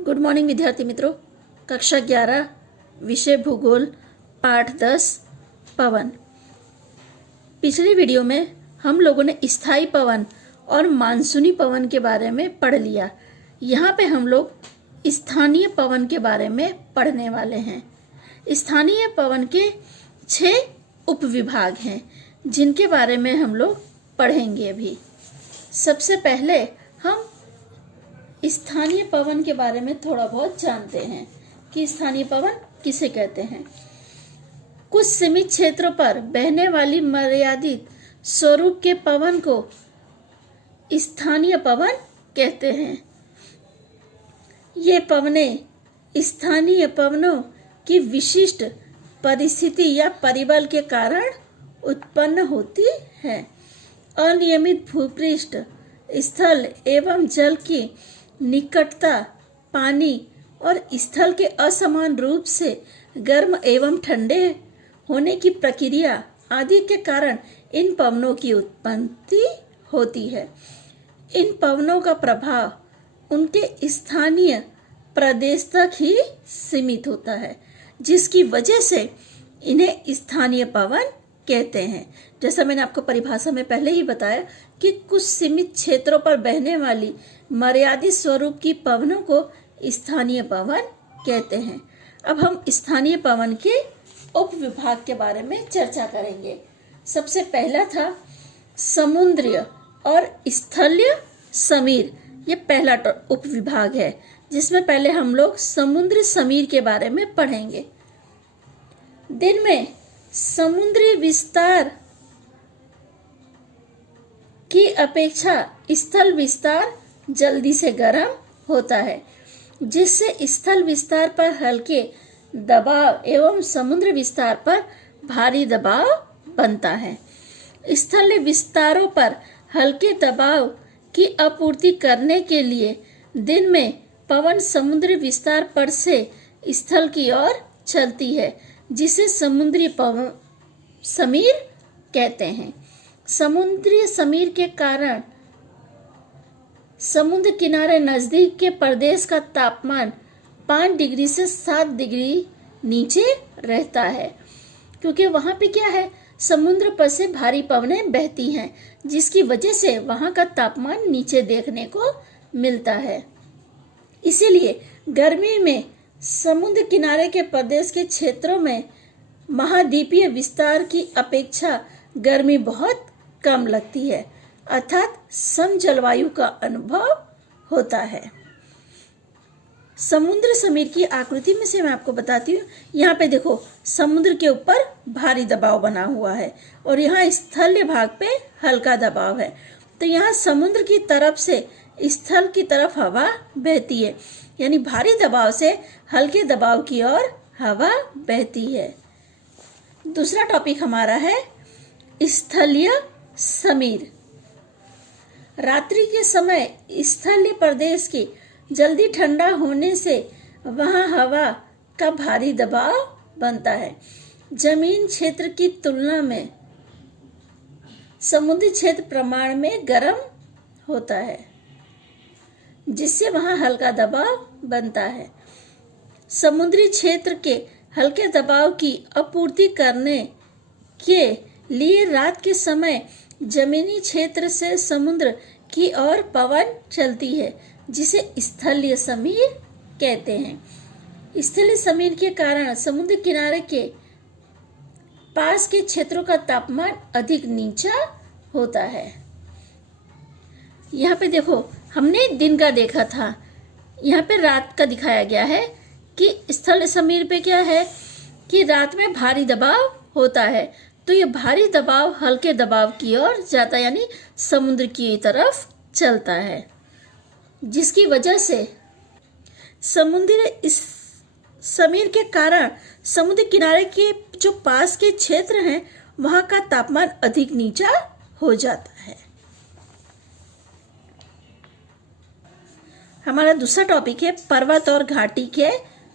Good morning विद्यार्थी मित्रों। कक्षा 11 विषय भूगोल पाठ 10 पवन। पिछली वीडियो में हम लोगों ने स्थायी पवन और मानसूनी पवन के बारे में पढ़ लिया। यहाँ पे हम लोग स्थानीय पवन के बारे में पढ़ने वाले हैं। स्थानीय पवन के 6 उपविभाग हैं जिनके बारे में हम लोग पढ़ेंगे अभी। सबसे पहले हम स्थानीय पवन के बारे में थोड़ा बहुत जानते हैं कि स्थानीय पवन किसे कहते हैं। कुछ सीमित क्षेत्रों पर बहने वाली मर्यादित स्वरूप के पवन को स्थानीय पवन कहते हैं। ये पवनें स्थानीय पवनों की विशिष्ट परिस्थिति या परिबल के कारण उत्पन्न होती है। अनियमित भूपृष्ठ, स्थल एवं जल की निकटता, पानी और स्थल के असमान रूप से गर्म एवं ठंडे होने की प्रक्रिया आदि के कारण इन पवनों की उत्पत्ति होती है। इन पवनों का प्रभाव उनके स्थानीय प्रदेश तक ही सीमित होता है, जिसकी वजह से इन्हें स्थानीय पवन कहते हैं। जैसा मैंने आपको परिभाषा में पहले ही बताया कि कुछ सीमित क्षेत्रों पर बहने वाली मर्यादित स्वरूप की पवनों को स्थानीय पवन कहते हैं। अब हम स्थानीय पवन के उपविभाग के बारे में चर्चा करेंगे। सबसे पहला था समुद्रीय और स्थलीय समीर। ये पहला उपविभाग है जिसमें पहले हम लोग समुद्री समीर के बारे में पढ़ेंगे। दिन में समुद्री विस्तार की अपेक्षा स्थल विस्तार जल्दी से गर्म होता है, जिससे स्थल विस्तार पर हल्के दबाव एवं समुद्र विस्तार पर भारी दबाव बनता है। स्थलीय विस्तारों पर हल्के दबाव की आपूर्ति करने के लिए दिन में पवन समुद्री विस्तार पर से स्थल की ओर चलती है, जिसे समुद्री पवन समीर कहते हैं। समुद्री समीर के कारण समुद्र किनारे नजदीक के प्रदेश का तापमान 5 डिग्री से 7 डिग्री नीचे रहता है, क्योंकि वहां पे क्या है, समुद्र पर से भारी पवनें बहती हैं, जिसकी वजह से वहां का तापमान नीचे देखने को मिलता है। इसीलिए गर्मी में समुद्र किनारे के प्रदेश के क्षेत्रों में महाद्वीपीय विस्तार की अपेक्षा गर्मी बहुत कम लगती है, अर्थात सम जलवायु का अनुभव होता है। समुद्र समीर की आकृति में से मैं आपको बताती हूँ। यहाँ पे देखो, समुद्र के ऊपर भारी दबाव बना हुआ है और यहाँ स्थलीय भाग पे हल्का दबाव है। तो यहाँ समुद्र की तरफ से स्थल की तरफ हवा बहती है, यानी भारी दबाव से हल्के दबाव की ओर हवा बहती है। दूसरा टॉपिक हमारा है स्थलीय समीर। रात्रि के समय स्थलीय प्रदेश की जल्दी ठंडा होने से वहां हवा का भारी दबाव बनता है। जमीन क्षेत्र की तुलना में समुद्री क्षेत्र प्रमाण में गर्म होता है, जिससे वहां हल्का दबाव बनता है। समुद्री क्षेत्र के हल्के दबाव की आपूर्ति करने के लिए रात के समय जमीनी क्षेत्र से समुद्र की ओर पवन चलती है, जिसे स्थलीय समीर कहते हैं। स्थलीय समीर के कारण समुद्र किनारे के पास के क्षेत्रों का तापमान अधिक नीचा होता है। यहाँ पे देखो, हमने दिन का देखा था, यहाँ पे रात का दिखाया गया है कि स्थलीय समीर पे क्या है कि रात में भारी दबाव होता है, तो ये भारी दबाव हल्के दबाव की ओर जाता है, यानी समुद्र की तरफ चलता है, जिसकी वजह से समुद्री समीर के कारण समुद्र किनारे के जो पास के क्षेत्र हैं वहां का तापमान अधिक नीचा हो जाता है। हमारा दूसरा टॉपिक है पर्वत और घाटी के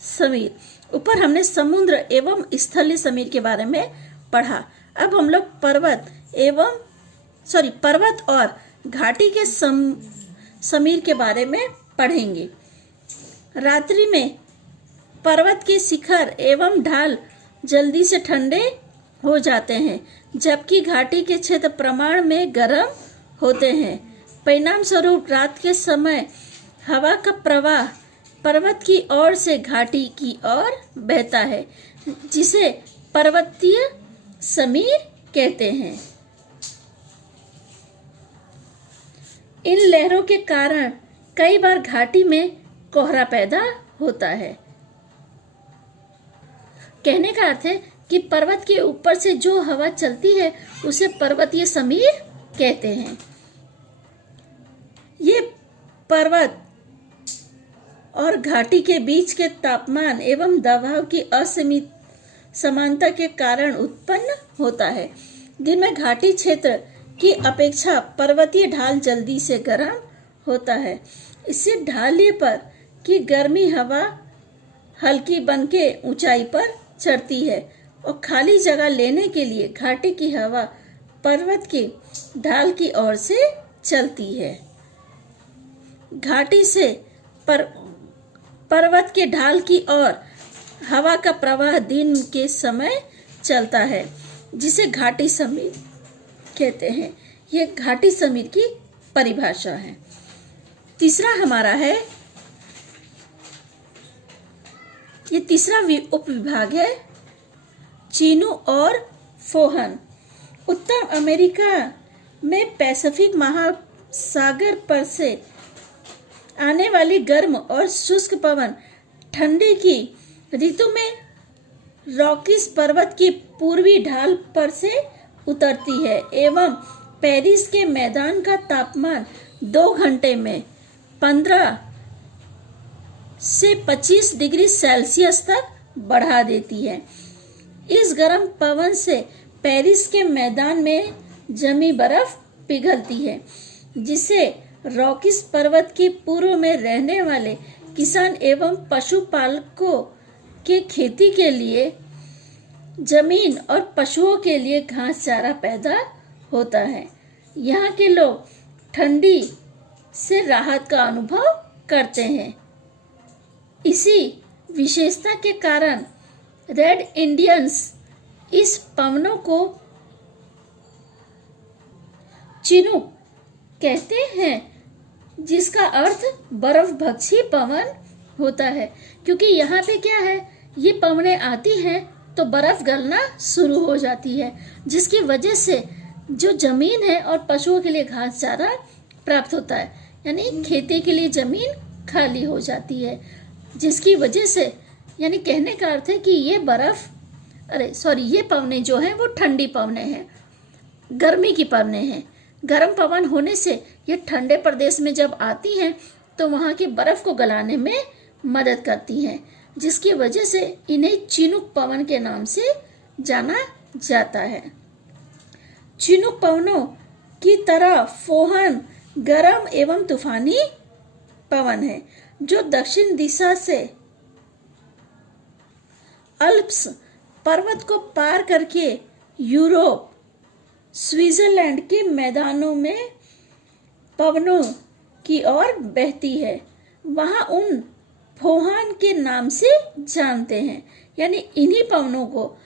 समीर। ऊपर हमने समुद्र एवं स्थलीय समीर के बारे में पढ़ा। अब हम लोग पर्वत और घाटी के समीर के बारे में पढ़ेंगे। रात्रि में पर्वत के शिखर एवं ढाल जल्दी से ठंडे हो जाते हैं, जबकि घाटी के क्षेत्र प्रमाण में गर्म होते हैं। परिणाम स्वरूप रात के समय हवा का प्रवाह पर्वत की ओर से घाटी की ओर बहता है, जिसे पर्वतीय समीर कहते हैं। इन लहरों के कारण कई बार घाटी में कोहरा पैदा होता है। कहने का अर्थ है कि पर्वत के ऊपर से जो हवा चलती है उसे पर्वतीय समीर कहते हैं। ये पर्वत और घाटी के बीच के तापमान एवं दबाव की असीमित समानता के कारण उत्पन्न होता है। दिन में घाटी क्षेत्र की अपेक्षा पर्वतीय ढाल जल्दी से गर्म होता है। इससे ढाले पर की गर्मी हवा हल्की बनके ऊंचाई पर चढ़ती है और खाली जगह लेने के लिए घाटी की हवा पर्वत की ढाल की ओर से चलती है। घाटी से पर्वत के ढाल की ओर हवा का प्रवाह दिन के समय चलता है, जिसे घाटी समीर कहते हैं। यह घाटी समीर की परिभाषा है। तीसरा हमारा है, ये तीसरा उपविभाग है चीनू और फोहन। उत्तर अमेरिका में पैसिफिक महासागर पर से आने वाली गर्म और शुष्क पवन ठंडी की ऋतु में रॉकीज पर्वत की पूर्वी ढाल पर से उतरती है एवं पेरिस के मैदान का तापमान 2 घंटे में 15 से 25 डिग्री सेल्सियस तक बढ़ा देती है। इस गर्म पवन से पेरिस के मैदान में जमी बर्फ पिघलती है, जिसे रॉकीज पर्वत के पूर्व में रहने वाले किसान एवं पशुपालकों के खेती के लिए जमीन और पशुओं के लिए घास चारा पैदा होता है। यहाँ के लोग ठंडी से राहत का अनुभव करते हैं। इसी विशेषता के कारण रेड इंडियंस इस पवनों को चिनूक कहते हैं, जिसका अर्थ बर्फ भक्षी पवन होता है। क्योंकि यहाँ पे क्या है, ये पवनें आती हैं तो बर्फ गलना शुरू हो जाती है, जिसकी वजह से जो जमीन है और पशुओं के लिए घास चारा प्राप्त होता है, यानी खेती के लिए जमीन खाली हो जाती है, जिसकी वजह से, यानी कहने का अर्थ है कि ये पवनें जो हैं वो ठंडी पवनें हैं, गर्मी की पवनें हैं। गर्म पवन होने से ये ठंडे प्रदेश में जब आती हैं तो वहाँ की बर्फ को गलाने में मदद करती हैं, जिसकी वजह से इन्हें चिनूक पवन के नाम से जाना जाता है। चिनूक पवनों की तरह फोहन गर्म एवं तूफानी पवन है, जो दक्षिण दिशा से अल्प्स पर्वत को पार करके यूरोप, स्विट्जरलैंड के मैदानों में पवनों की ओर बहती है। वहां उन फोहन के नाम से जानते हैं। यानी इन्हीं पवनों को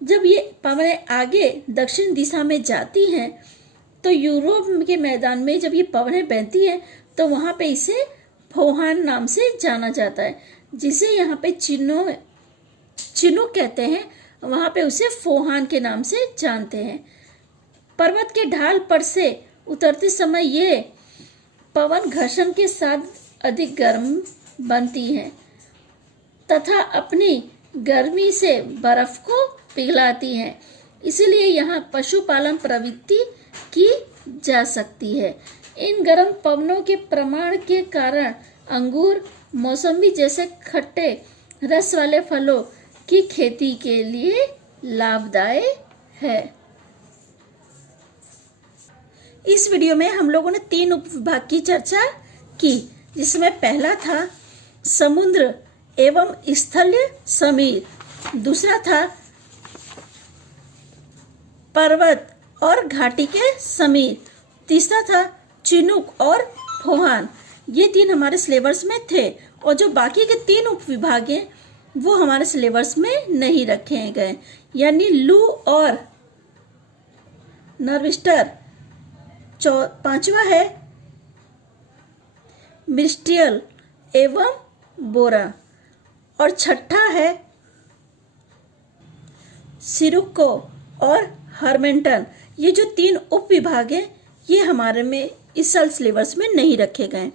जब ये पवनें आगे दक्षिण दिशा में जाती हैं तो यूरोप के मैदान में जब ये पवनें बहती हैं तो वहां पे इसे फोहन नाम से जाना जाता है, जिसे यहाँ पे चिनूक कहते हैं, वहां पे उसे फोहन के नाम से जानते हैं। पर्वत के ढाल पर से उतरते समय ये पवन घर्षण के साथ अधिक गर्म बनती हैं तथा अपनी गर्मी से बर्फ को पिघलाती हैं। इसलिए यहाँ पशुपालन प्रवृत्ति की जा सकती है। इन गर्म पवनों के प्रमाण के कारण अंगूर, मौसम्बी जैसे खट्टे रस वाले फलों की खेती के लिए लाभदायक है। इस वीडियो में हम लोगों ने 3 उपविभाग की चर्चा की, जिसमें पहला था समुद्र एवं स्थलीय समीर, दूसरा था पर्वत और घाटी के समीर, तीसरा था चिनूक और फोहन। ये 3 हमारे सिलेबस में थे, और जो बाकी के 3 उपविभाग हैं वो हमारे सिलेबस में नहीं रखे गए। यानी लू और नर्विस्टर 5वां है, मिस्ट्रियल एवं बोरा, और 6ठा है सिरुको और हर्मेंटन। ये जो 3 उपविभाग हैं ये हमारे में इस साल सिलेबस में नहीं रखे गए।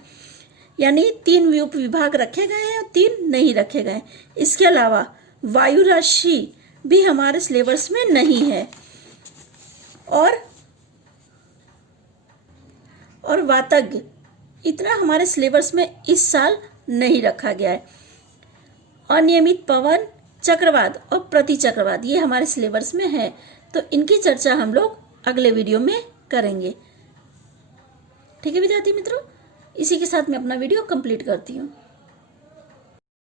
यानी 3 उपविभाग रखे गए हैं और 3 नहीं रखे गए। इसके अलावा वायु राशि भी हमारे सिलेबस में नहीं है, और वातज्ञ इतना हमारे सिलेबस में इस साल नहीं रखा गया है। अनियमित पवन, चक्रवात और प्रतिचक्रवात ये हमारे सिलेबस में है, तो इनकी चर्चा हम लोग अगले वीडियो में करेंगे। ठीक है विद्यार्थी मित्रों, इसी के साथ मैं अपना वीडियो कंप्लीट करती हूँ।